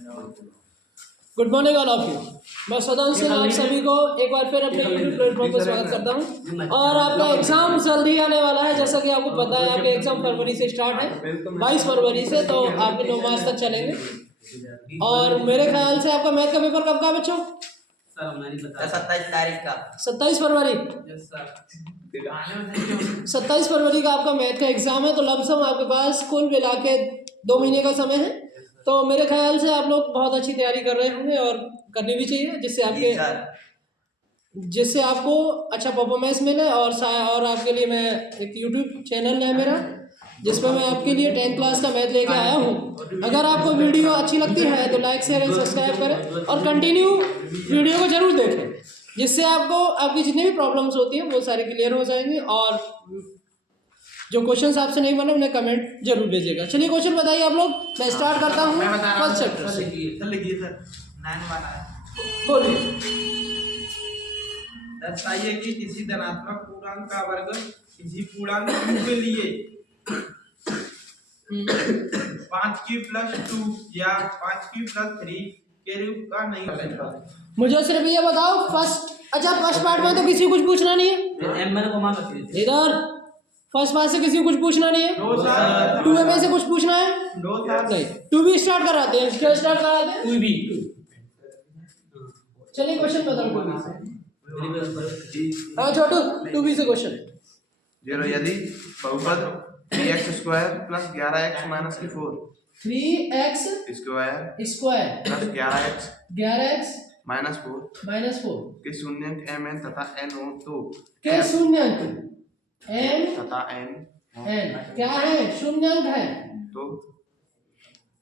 Good morning all of you. मैं सदन सिंह आप सभी को एक बार फिर अपने यूट्यूब प्लेटफॉर्म पर स्वागत करता हूं। और आपका एग्जाम जल्दी आने वाला है, जैसा कि आपको पता है आपके एग्जाम फरवरी से स्टार्ट है, 22 फरवरी से, तो आपके 9 मार्च तक चलेंगे। और मेरे ख्याल से आपका मैथ का पेपर कब का है बच्चों? 27 तारीख का। 27 फरवरी। 27 फरवरी का आपका मैथ का एग्जाम है। तो लमसम आपके पास कुल मिला के 2 महीने का समय है। तो मेरे ख्याल से आप लोग बहुत अच्छी तैयारी कर रहे होंगे और करनी भी चाहिए, जिससे आपको अच्छा परफॉर्मेंस मिले। और आपके लिए मैं एक यूट्यूब चैनल है मेरा, जिसमें मैं आपके लिए 10th क्लास का मैथ लेके आया हूँ। अगर आपको वीडियो अच्छी लगती है तो लाइक शेयर एंड सब्सक्राइब करें और कंटिन्यू वीडियो को जरूर देखें, जिससे आपको आपकी जितनी भी प्रॉब्लम्स होती हैं वो सारी क्लियर हो जाएंगी। और जो क्वेश्चंस आपसे नहीं बने उन्हें कमेंट जरूर भेजिएगा। चलिए क्वेश्चन बताइए आप लोग। मैं स्टार्ट करता हूँ फर्स्ट चैप्टर से। बोलिए। दर्शाइए कि किसी धनात्मक पूर्णांक का वर्ग किसी पूर्णांक q के लिए 5q+2 या 5q+3 के रूप का नहीं बनेगा। मुझे सिर्फ ये बताओ फर्स्ट पार्ट में तो किसी को कुछ पूछना नहीं है। इधर फर्स्ट पार्ट से किसी को कुछ पूछना नहीं है। 2a में से कुछ पूछना है? नहीं। 2b स्टार्ट कराते हैं। क्या स्टार्ट कराते हैं? 2b। चलिए क्वेश्चन बताओ 2b से। हाँ छोटू, 2b से क्वेश्चन। यदि बहुपद 3x² + 11x - 4 3x² + 11x - 4 के शून्यंक mn तथा n हो तो के शून्यंक n तथा n क्या है? शून्यंक है तो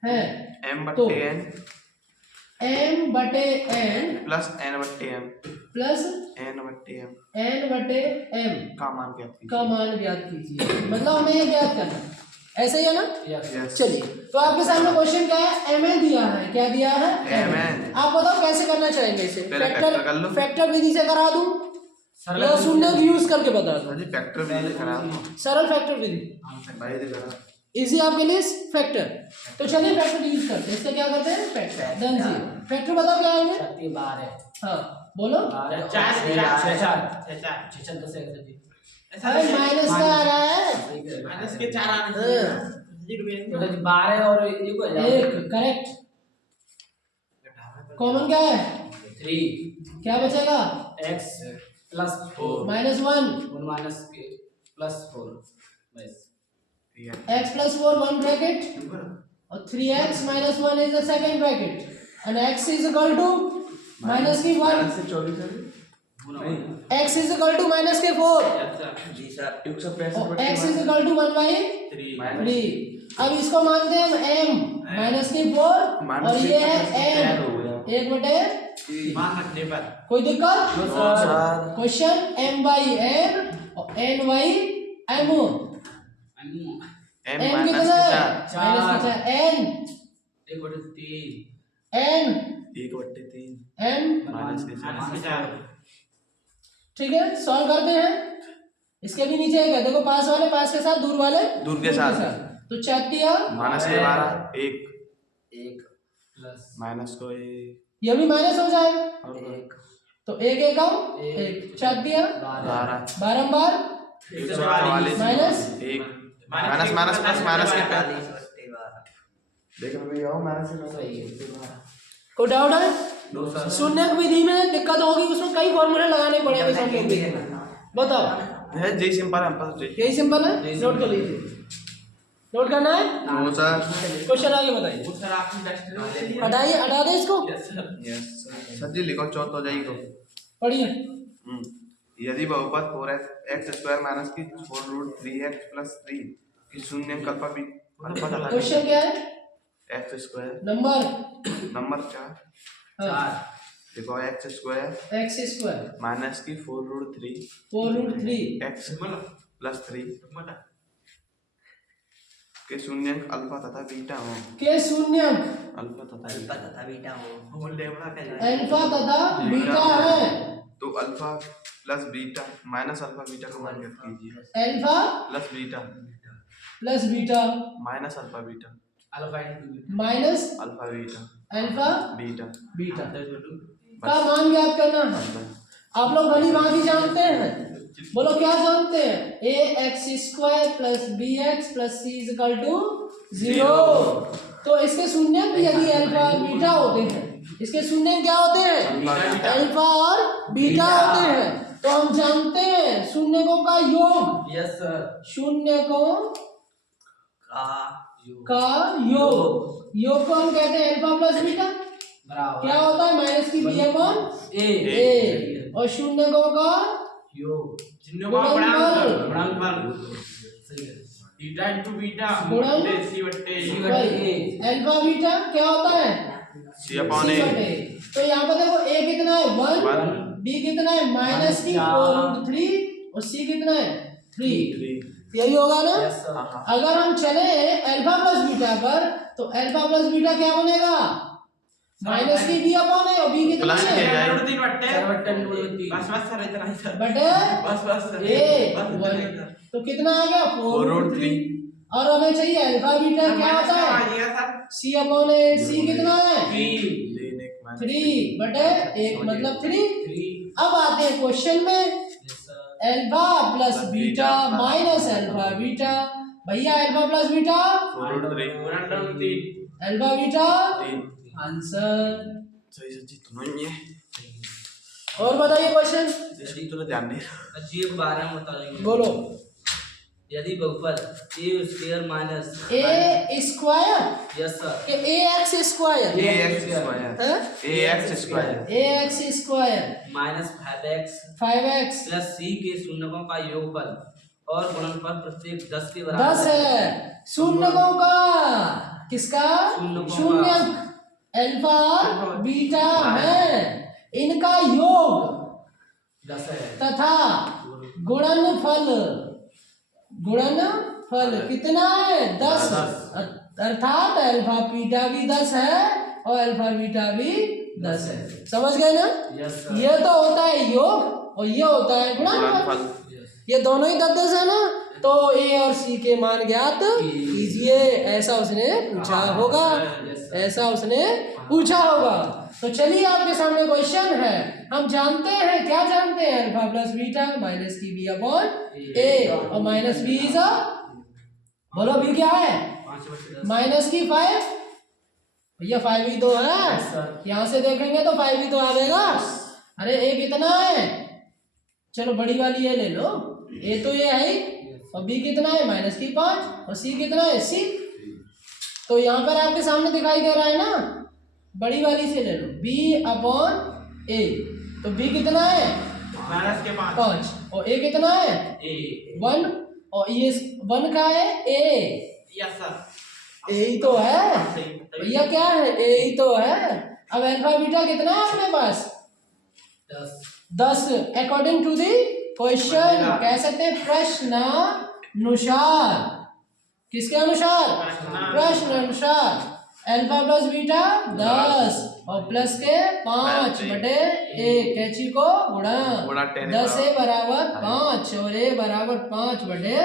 है m/n प्लस n/m का मान ज्ञात कीजिए। मतलब हमें ये ज्ञात करना है, ऐसे ही है ना? Yes. चलिए, तो आपके सामने क्वेश्चन क्या है? mn दिया है। क्या दिया है? mn। आप बताओ कैसे करना चाहेंगे इसे? फैक्टर विधि से करा दूं या शून्यंक यूज करके बता दूं? फैक्टर विधि करा दो। सरल फैक्टर विधि इजी आपके लिए फैक्टर। तो चलिए फैक्टर यूज करते हैं। इससे क्या करते हैं? फैक्टर। डन जी। फैक्टर बताओ क्या आएंगे? 12। हाँ बोलो। 4 माइनस का आ रहा है, माइनस के 4 आने चाहिए। 12 और ये को 1 करेक्ट। कॉमन क्या है? 3 क्या बचेगा? x + 4 -1 +4 बस। x + 4 1 bracket और 3x - 1 is the second bracket and x is equal to minus की 1 x is equal to minus के 4 जी सर और x is equal to 1/3। अब इसको मानते हैं हम m माइनस की 4 और ये है n 1/3 मान रखने पर कोई दिक्कत? क्वेश्चन m/n और n/m m n कितना है? -4 n 1/3 n ठीक है। सॉल्व करते हैं। इसके भी नीचे एक है, देखो पास वाले पास के साथ दूर वाले दूर के साथ। तो चेक किया -12 1 प्लस माइनस को ये भी माइनस हो जाएगा एक तो एक एक आओ एक चेक दिया 12 बारंबार 144 माइनस एक माइनस माइनस प्लस माइनस के पैर देखो भैया आओ माइनस से कोई डाउट है? शून्य विधि में दिक्कत होगी, उसमें कई फॉर्मूले लगाने पड़ेंगे सब। बताओ है जी सिंपल है बस जी यही सिंपल है। नोट कर लीजिए, नोट करना है। नो सर क्वेश्चन आगे बताइए। सर आपने टेस्ट ले लिया हटाइए, हटा दे इसको। यस सर जी लिखो चौथ हो जाएगी तो पढ़िए। यदि बहुपद 4x² माइनस की 4√3x+3 की शून्यंक अल्फा भी क्वेश्चन क्या है? x² नंबर 4 देखो x² माइनस की 4√3 x+3 के शून्यंक अल्फा तथा बीटा हो के शून्यंक अल्फा तथा बीटा हो अल्फा तथा बीटा है तो alpha plus beta minus alpha beta का मान ज्ञात कीजिए। Alpha plus beta plus beta minus alpha beta minus alpha beta alpha beta beta का मान ज्ञात करना है। आप लोग भली भांति जानते हैं, बोलो क्या जानते हैं? A x square plus b x plus c is equal to 0। तो इसके शून्य यदि अल्फा और बीटा होते हैं, इसके शून्य क्या होते हैं? अल्फा और बीटा होते हैं। तो हम जानते हैं शून्यकों का योग, यस सर, शून्यकों का योग को हम कहते हैं अल्फा प्लस बीटा। बराबर क्या होता है? माइनस की बी अपॉन ए। और शून्यकों का योग चिन्हों का गुणनफल गुणनफल सही है। बीटा इनटू बीटा गुणन सी बट्टे सी बट्टे अल्फा बीटा क्या होता है? सी अपॉन सी ए। बटे। तो यहाँ पर देखो ए कितना है? 1, बी कितना है? माइनस की 4√3 और सी कितना है? 3। यही होगा ना? यस सर, अगर हम चले अल्फा प्लस बीटा पर, तो अल्फा प्लस बीटा क्या बनेगा? माइनस की बी अपॉन ए और बी कितना प्लस के है? जाए। 3 बट्टे चार बट्टे तीन। बस सर इतना ही सर बटे बस सर ए बस इतना ही 1। सर। तो कितना आ गया? 4√3। और हमें चाहिए अल्फा बीटा क्या होता है? सर सी अपॉन ए। सी कितना है? 3 बटे 1 मतलब 3। अब आते हैं क्वेश्चन में, alpha plus beta minus alpha beta. भैया alpha plus beta, alpha beta answer. सही सच्ची तो नहीं है। और बताइए क्वेश्चन, इसकी तो ध्यान नहीं। जी के बारे में बताएंगे। बोलो। यदि बहुपद a square minus a square yes sir, के a x square a x square है? A x square a x square minus 5x 5x plus c के शून्यकों का योगफल और गुणनफल प्रत्येक 10 के बराबर 10 है। शून्यकों का किसका? शून्यकों शून्य अल्फा और बीटा है, इनका योग 10 है तथा गुणनफल कितना है? 10। अर्थात अल्फा बीटा भी 10 है और अल्फा बीटा भी 10 है। समझ गए ना? यस सर, ये तो होता है योग और ये होता है गुणनफल। गुणनफल। ये दोनों ही 10 है ना? तो ए और सी के मान ज्ञात कीजिए, ऐसा उसने पूछा होगा, ऐसा उसने पूछा होगा। तो चलिए आपके सामने क्वेश्चन है। हम जानते हैं, क्या जानते हैं? अल्फा प्लस बीटा माइनस की बी अपॉन ए और माइनस बी इज बोलो बी क्या है? 5/10 माइनस की 5। भैया 5 ही तो है, Yes, sir. यहाँ से देखेंगे तो 5 ही तो आ जाएगा। अरे ए कितना है? चलो बड़ी वाली ये ले लो, ए तो ये है ही, और बी कितना है? माइनस की 5 और सी कितना है? सी। तो यहाँ पर आपके सामने दिखाई दे रहा है ना, बड़ी वाली से ले लो बी अपॉन ए। तो बी कितना है? माइनस के 5 और ए कितना है? ए 1 और ये 1 का है ए। यस सर ए ही तो है सही भैया, क्या है? ए ही तो है। अब अल्फा बीटा कितना है अपने पास? 10 अकॉर्डिंग टू दी क्वेश्चन, कह सकते हैं प्रश्नानुसार। किसके अनुसार? प्रश्न अनुसार। अल्फा प्लस बीटा 10 और प्लस के 5 बटे 1, कैची को गुणा गुणा 10 10 ए बराबर 5 और ए बराबर 5 बटे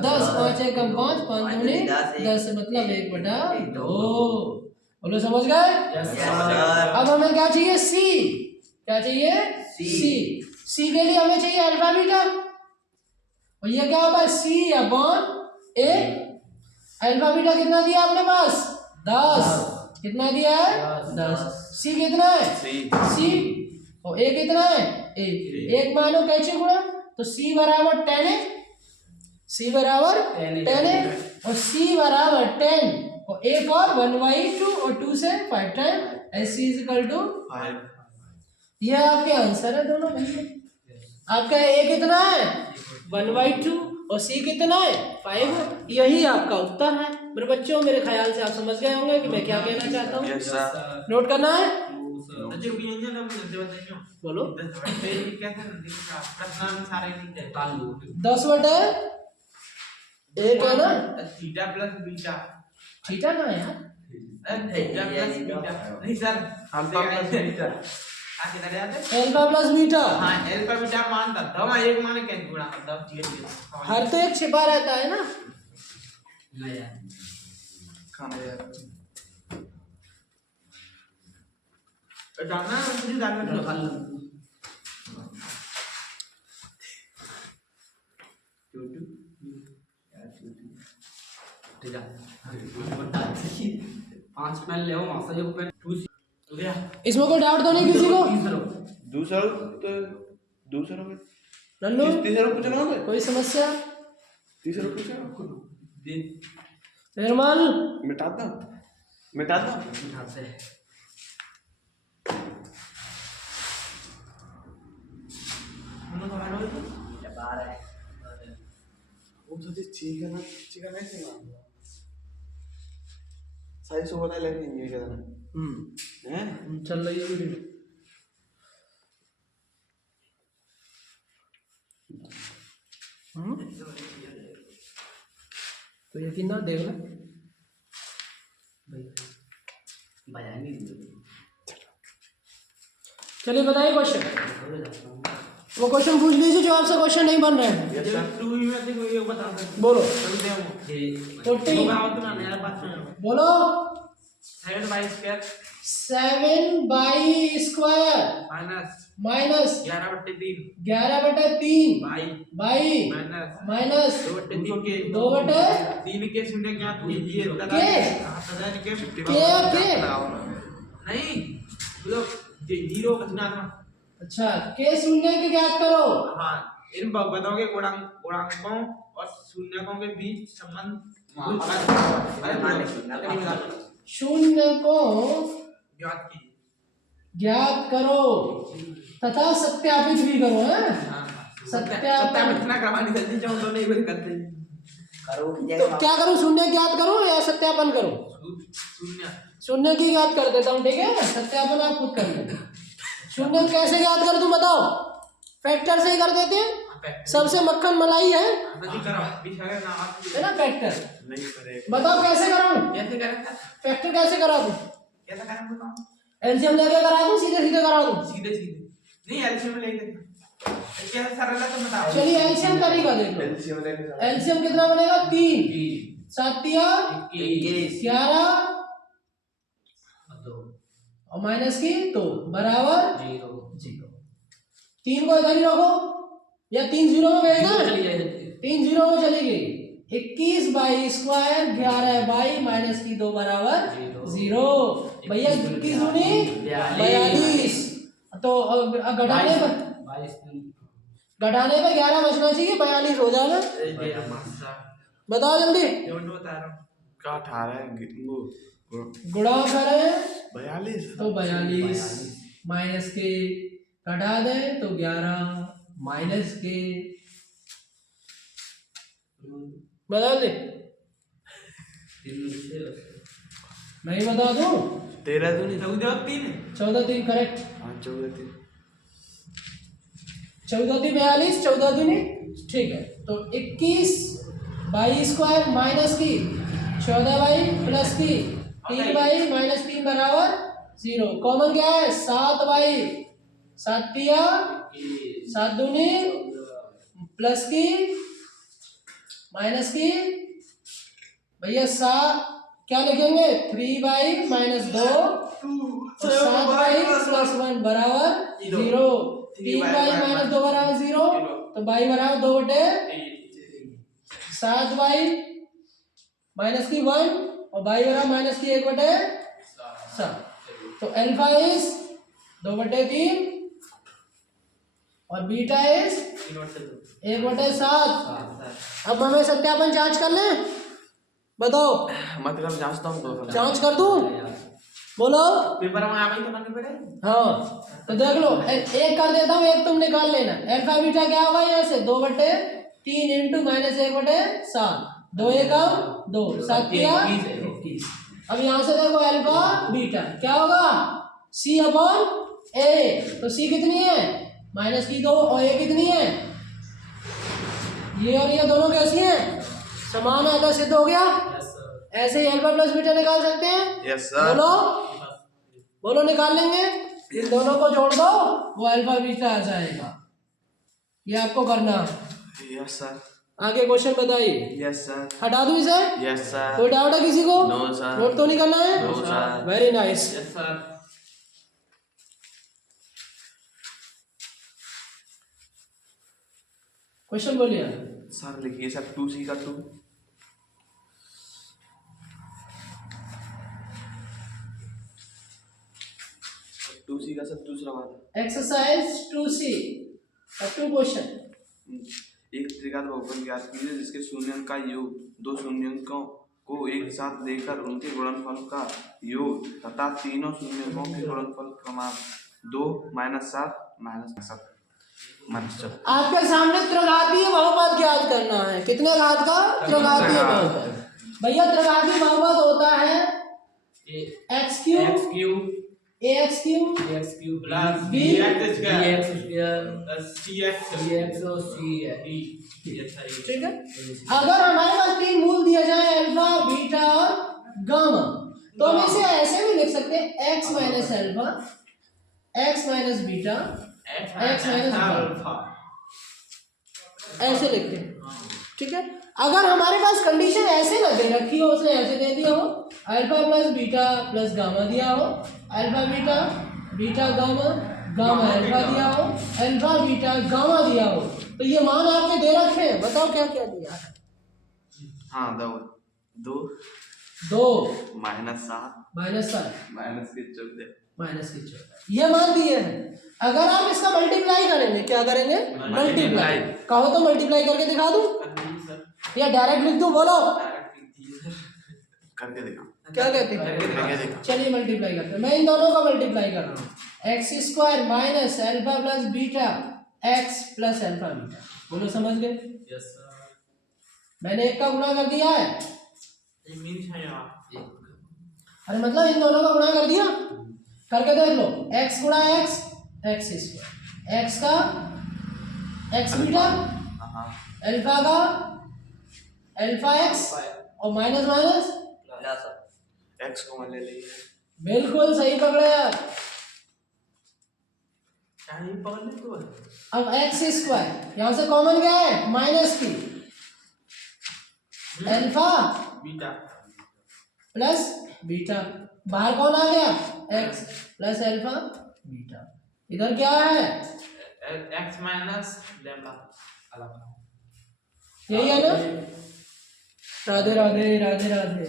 10। 5 एकम 5, 5 दूनी 10 मतलब 1/2। बोलो समझ गए? यस अब हमें क्या चाहिए? सी। क्या चाहिए? सी। सी के लिए हमें चाहिए अल्फा बीटा, और ये क्या होता है? सी अपॉन ए। अल्फा बीटा कितना दिया आपने पास? 10। कितना दिया है? 10। सी कितना है? सी और ए कितना है? 1 मानो कैसे गुणा, तो सी बराबर 10 सी बराबर 10 और सी बराबर 10 और ए फॉर 1/2 और 2 से 5 time S C is equal to 5। यह आपके आंसर है दोनों भैया। आपका ए कितना है? 1/2 और सी कितना है? 5। यही आपका उत्तर है मेरे बच्चों। मेरे ख्याल से आप समझ गए होंगे कि मैं क्या कहना चाहता हूँ। Yes sir. नोट करना है, अजय भी नहीं ना मुझे क्यों बोलो। 10 बट्टे कैसे देखा प्रश्नानुसार ही नहीं कहता 10 बटे 1 है ना? थीटा प्लस बीटा थीटा ना यार, थीटा प्लस बीटा नहीं सर अल्फा प्लस बीटा किधर याद है? Alpha plus beta. हाँ अल्फा बीटा मानता था मैं, एक माने कैसे गुणा करता हूँ? ठीक है हर तो एक छिपा रहता है ना। खाना यार। डालना है मुझे डालना है। हल ठीक है 5 पेन ले वहां से एक पेन 2 हो गया। इसमें कोई डाउट तो नहीं किसी को? दूसरा तो दूसरा में नन्नू तीसरा पूछना होगा, कोई समस्या? तीसरा पूछना निर्मल मिटा दो यहाँ से वो तो चिकन ऐसे ना सही से बता लेने ये कहना हैं चल रही है वीडियो। तो यकीन ना देख लो बयानी चलिए बताइए क्वेश्चन। वो क्वेश्चन पूछ लीजिए जो आपसे क्वेश्चन नहीं बन रहे हैं। Yes sir. 2 में देखो ये बता दो। बोलो ये 40 तो मेरा बात सुनो। बोलो 7 by square 7 by square minus minus 11/3 11/3 by by minus minus 2/3 के 2/3 के शून्य ज्ञात कीजिए। के नहीं बोलो 0 बचना था। अच्छा के शून्य के ज्ञात करो। हाँ इन बहुपदों के गुणांकों और शून्यकों के बीच संबंध शून्य को ज्ञात कीजिए। ज्ञात करो तथा सत्यापित भी करो है। सत्यापित ना करवानी जल्दी जाओ दोनों एक बार करते हैं। तो क्या करूं, शून्य ज्ञात करूं या सत्यापन करूं? शून्य की ज्ञात कर देता हूं, ठीक है, सत्यापन आप खुद कर लेंगे। शून्य कैसे ज्ञात कर दूं बताओ? फैक्टर से ही कर देते हैं, सबसे मक्खन मलाई है ना फैक्टर। नहीं करेगा बताओ कैसे कराऊं? कैसे करेंगे? फैक्टर कैसे करा दूं? कैसे करेंगे बताओ? एलसीएम लेके करा दूं, सीधे सीधे करा दूं? सीधे सीधे नहीं एलसीएम लेके कैसे सरल है तो बताओ। चलिए एलसीएम तरीका देख लो। एलसीएम कितना बनेगा? 3 7 11 और माइनस की तो बराबर 0। 3 को इधर ही रखो या 3 0 में गएगा? 3 0 में चली गई। 21 बाई स्क्वायर 11 बाई माइनस की 2 बराबर 0। भैया 21 दूनी 42। तो घटाने पे 11 बचना चाहिए, 42 हो जाएगा। बताओ जल्दी। क्या 18 गुणा करें 42 तो 42 माइनस के घटा दें तो 11 माइनस के बदल दे। नहीं बता दूं? 13 तो नहीं 14 3 करेक्ट। हाँ 14 3 14 3 42 14 दूनी ठीक है। तो 21 बाई स्क्वायर माइनस की 14 बाई प्लस की 3 बाई माइनस 3 बराबर 0। कॉमन क्या है? 7 बाई 7 7 दूनी प्लस की माइनस की भैया 7 क्या लिखेंगे? 3 बाई माइनस 2 और 7 बाई प्लस 1 बराबर 0। 3 बाई माइनस 2 बराबर 0 तो बाई बराबर 2/7 बाई माइनस की 1 और बाई बराबर माइनस की 1/7। तो अल्फा इज 2/3 और बीटा इज 1/7। अब हमें सत्यापन जांच कर लें, बताओ। मतलब जांचता हूँ जांच कर दूं? बोलो। पेपर में आ गई तो करनी पड़ेगी। हाँ तो देख लो, एक कर देता हूँ, एक तुम निकाल लेना। अल्फा बीटा क्या होगा यहाँ से? 2/3 इंटू माइनस 1/7 2 1 2 7 21। अब यहाँ से देखो अल्फा बीटा क्या होगा? सी अपॉन ए। तो सी कितनी है? माइनस की 2 और ए कितनी है? ये और ये दोनों कैसी हैं? समान है तो सिद्ध हो गया। ऐसे ही अल्फा प्लस बीटा निकाल सकते हैं। Yes sir. बोलो बोलो निकाल लेंगे। इन दोनों को जोड़ दो, वो अल्फा बीटा आ जाएगा। ये आपको करना है। Yes sir. आगे क्वेश्चन बताइए। Yes sir. हटा दूं इसे? Yes sir. कोई डाउट है किसी को? No sir. नोट तो नहीं करना है? No sir. Very nice. Yes sir. Question बोलिए। सर लिखिए सर 2c का 2 2c का सर दूसरा वाला एक्सरसाइज 2C 2 क्वेश्चन। एक त्रिघात बहुपद ज्ञात कीजिए जिसके शून्यांक का योग दो शून्यांकों को एक साथ लेकर उनके गुणनफल का योग तथा तीनों शून्यांकों के गुणनफल क्रमांक 2 -7 -7 आपके सामने त्रिघातीय बहुपद ज्ञात करना है। कितने घात का? त्रिघातीय बहुपद। भैया त्रिघातीय बहुपद होता है x cube ax cube plus b cx और सी है ठीक है। अगर हमारे पास तीन मूल दिया जाए अल्फा बीटा और गामा, तो हम इसे ऐसे भी लिख सकते हैं x minus alpha x minus beta x minus gamma, ऐसे लिखते हैं। ठीक है। अगर हमारे पास कंडीशन ऐसे ना दे रखी हो, उसने ऐसे दे दिया हो alpha plus beta plus gamma दिया हो, alpha beta beta gamma gamma alpha दिया हो, अल्फा बीटा गामा दिया हो, तो ये मान आपके दे रखे हैं। बताओ क्या क्या दिया है? हाँ 2 -7 -14 ये मान दिए हैं। अगर आप इसका मल्टीप्लाई करेंगे, क्या करेंगे? मल्टीप्लाई। कहो तो मल्टीप्लाई करके दिखा दूं या डायरेक्ट लिख दूं? बोलो करके दिखा। क्या कहते हैं? चलिए मल्टीप्लाई करते हैं। मैं इन दोनों का मल्टीप्लाई कर रहा हूँ। X square minus alpha plus beta x plus alpha beta. बोलो समझ गए? Yes sir. मैंने एक का गुणा कर दिया है। अरे मतलब इन दोनों का गुणा कर दिया। करके देख लो, x गुणा x एक्स स्क्वायर, x का x बीटा अल्फा का अल्फा x और माइनस माइनस x को ले लीजिए। बिल्कुल सही पकड़े यार। तो अब एक्स स्क्वायर यहाँ से कॉमन क्या है? माइनस की अल्फा बीटा प्लस बीटा, बाहर कौन आ गया? X plus alpha beta. इधर क्या है? x माइनस लैम्डा यही है ना? राधे राधे राधे राधे।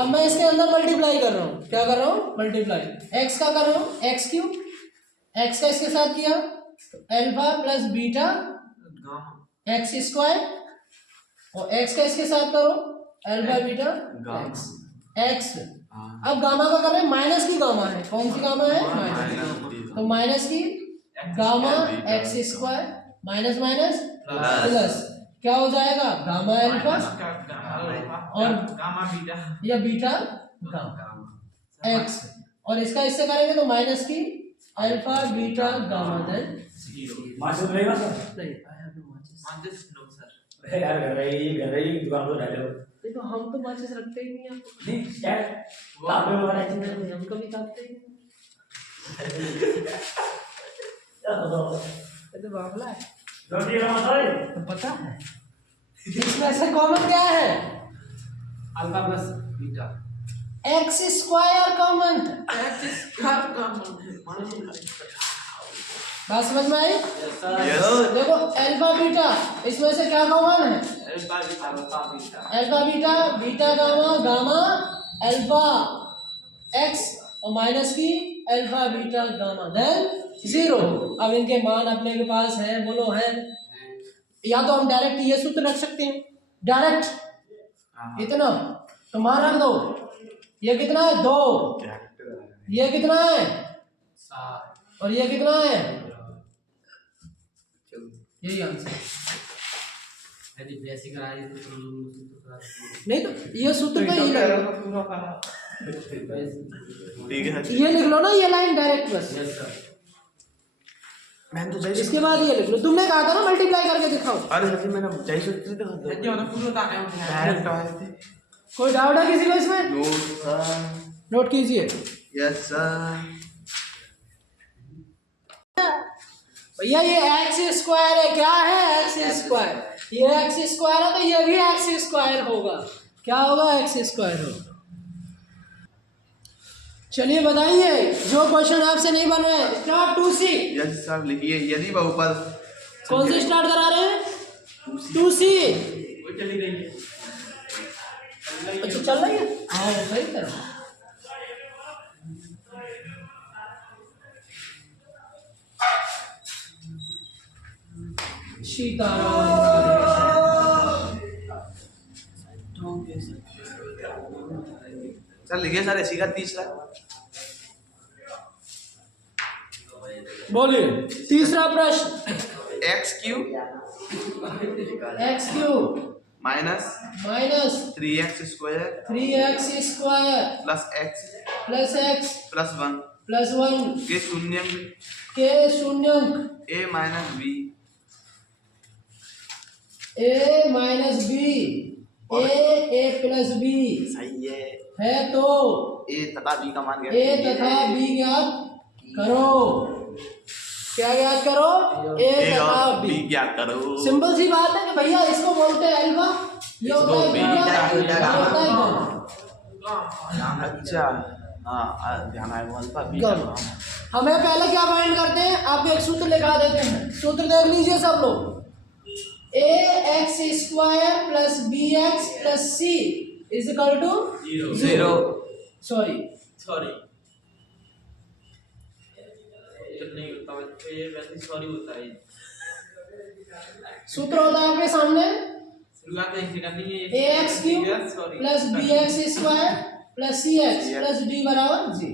अब मैं इसके अंदर मल्टीप्लाई कर रहा हूँ। क्या कर रहा हूँ? मल्टीप्लाई। एक्स का कर रहा हूँ एक्स क्यूब, एक्स का इसके साथ किया alpha plus beta x square, और एक्स का इसके साथ करो अल्फा बीटा एक्स एक्स। अब गामा का कर रहे हैं, माइनस की गामा है। कौन सी गामा है? माइनस। तो माइनस की gamma x square minus minus plus क्या हो जाएगा? गामा अल्फा और गामा बीटा या बीटा गामा एक्स, और इसका इससे करेंगे तो माइनस की अल्फा बीटा गामा देन माचिस रहेगा सर? नहीं आई हैव नो माचिस। माचिस नो सर। यार घर रही दुकान पर डाले हो। नहीं तो हम तो माचिस रखते ही नहीं हैं। नहीं यार तापे वाला चीज नहीं, हम कभी तापते ही नहीं। ये तो बावला है। रोटी का मसाला तो पता है इसमें से कॉमन क्या है? Alpha plus beta x square common. बात समझ में आई? देखो अल्फा बीटा, इसमें से क्या कॉमन है? Alpha beta beta gamma gamma alpha x और माइनस की अल्फा बीटा गामा देन 0। अब इनके मान अपने के पास है, बोलो है? या तो हम डायरेक्ट ये सूत्र रख सकते हैं, डायरेक्ट इतना तो मान रख दो। ये कितना है? 2। ये कितना है? 7। और ये कितना है? यही आंसर। यदि बेसिक करा दी तो नहीं तो ये सूत्र तो यही लगेगा। ठीक है। ये लिख लो ना, ये लाइन डायरेक्ट बस। Yes sir. मैंने तो जय इसके बाद ये लिख लो। तुमने कहा था ना मल्टीप्लाई करके दिखाओ। अरे सर मैंने जय सूत्र तो डायरेक्ट आए थे। कोई डाउट है किसी को इसमें? No sir. नोट कीजिए यस सर। भैया ये एक्स स्क्वायर है। क्या है? X square. ये एक्स स्क्वायर है तो ये भी एक्स स्क्वायर होगा। क्या होगा? एक्स स्क्वायर होगा। चलिए बताइए, जो क्वेश्चन आपसे नहीं बन रहे। Start 2C। यस सर लिखिए। यदि बहुपद कौन से स्टार्ट करा रहे हैं? 2C वो चली रही है अच्छा चल रही है हाँ सही तरह सर लिखिए सर इसी का तीसरा बोलिए तीसरा प्रश्न एक्स क्यू x cube minus minus 3x square 3x square plus x plus 1 के शून्यंक के शून्यंक a minus b a minus B A plus B सही है तो a तथा b का मान a तथा b ज्ञात करो क्या ज्ञात करो a तथा b ज्ञात करो सिंपल सी बात है कि भैया इसको बोलते हैं अल्फा ये होता है बीटा ये होता है गामा अच्छा हाँ ध्यान आएगा अल्फा b गामा हमें पहले क्या फाइंड करते हैं आपको एक सूत्र लिखा देते हैं सूत्र देख लीजिए सब लोग ax square plus bx plus c is equal to 0 sorry नहीं होता बच्चे ये वैसे सॉरी होता है सूत्र होता है आपके सामने शुरुआत ऐसे करनी है ax cube plus bx square plus cx plus d बराबर जी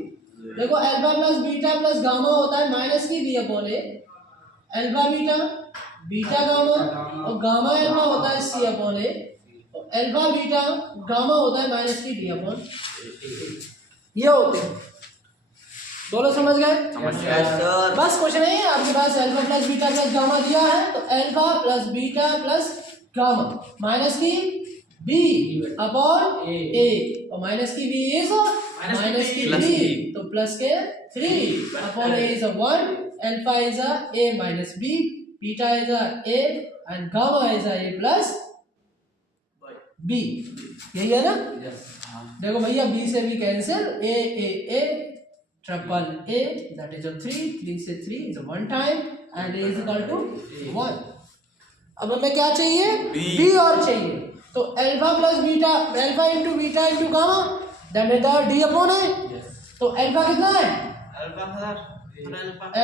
देखो alpha plus beta plus gamma होता है माइनस की b upon a alpha beta beta gamma और गामा अल्फा होता है c अपॉन a और अल्फा बीटा गामा होता है माइनस की d अपॉन ये होते हैं दोनों समझ गए सर बस कुछ नहीं है आपके पास alpha plus beta plus gamma दिया है तो alpha plus beta plus gamma minus की b अपॉन a और माइनस की b इज माइनस की b तो प्लस के 3 upon a is 1 alpha is a minus b beta is a and gamma is a plus b यही है ना देखो भैया b से b cancel a triple a that is a 3 से 3 is a 1 time and a is equal to 1 अब हमें क्या चाहिए b और चाहिए तो alpha plus beta alpha into beta into gamma that is d upon a तो अल्फा कितना है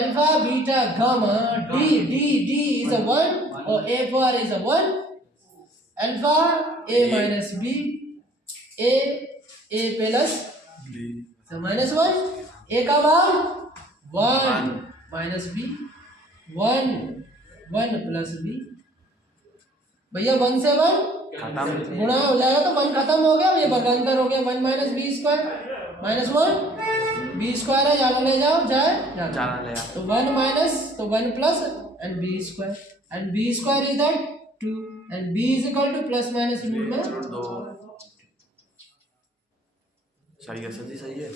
alpha beta gamma d is a 1 और a पर is a 1 alpha a minus b a plus तो माइनस 1 a का मान 1 minus b 1 plus b भैया 1 से 1 गुणा हो जाएगा तो 1 खत्म हो गया ये बदलांतर हो गया 1 minus b square minus 1 b square है जाना ले जाओ जाना ले आओ तो 1 माइनस तो 1 plus and b square is that 2 and b is equal to plus minus root में 2 सही है सर जी सही है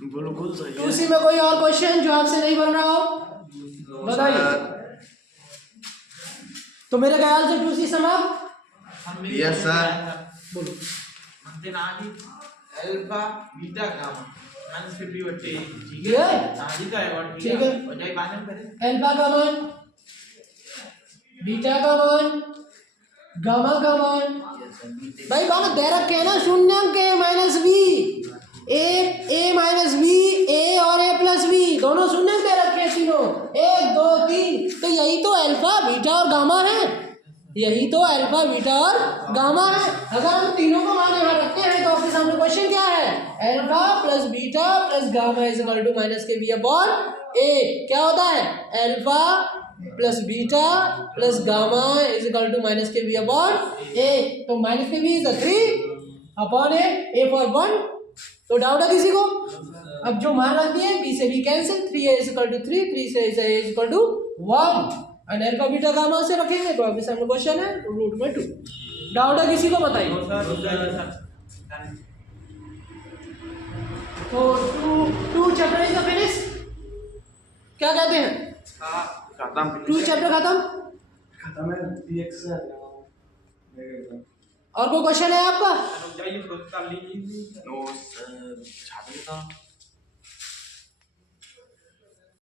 बिल्कुल सही है उसी में कोई और क्वेश्चन जो आपसे नहीं बन रहा हो बताइए तो मेरे ख्याल से 2C समाप्त यस सर बोलो हमने ना ही अल्फा बीटा गामा माइनस 50 ठीक है जी का है ठीक है और जाई बाद में करें अल्फा का मान बीटा का मान गामा का मान भाई बाबा दे रखे हैं ना शून्यंक a minus b a minus b a और a प्लस b दोनों शून्यंक दे रखे हैं तीनों 1 2 3 तो यही तो अल्फा बीटा और गामा है यही तो अल्फा बीटा और गामा है अगर हम तीनों को मान यहाँ रखते हैं तो आपके सामने क्वेश्चन क्या है alpha plus beta plus gamma is equal to minus के b अपॉन a क्या होता है alpha plus beta plus gamma is equal to minus के b अपॉन a तो माइनस के b is 3 upon a for 1 तो डाउट है किसी को अब जो मान रख दिए b से b cancel 3a is equal to 3 3 से a इज इक्वल टू 1 और अल्फा बीटा गामा से रखेंगे तो आपके सामने क्वेश्चन है रूट में 2 डाउट है किसी को बताइए तो 2 चैप्टर इज फिनिश क्या कहते हैं खत्म 2 चैप्टर खत्म है px से और कोई क्वेश्चन है आपका जाइए कर लीजिए नो सर छात्र का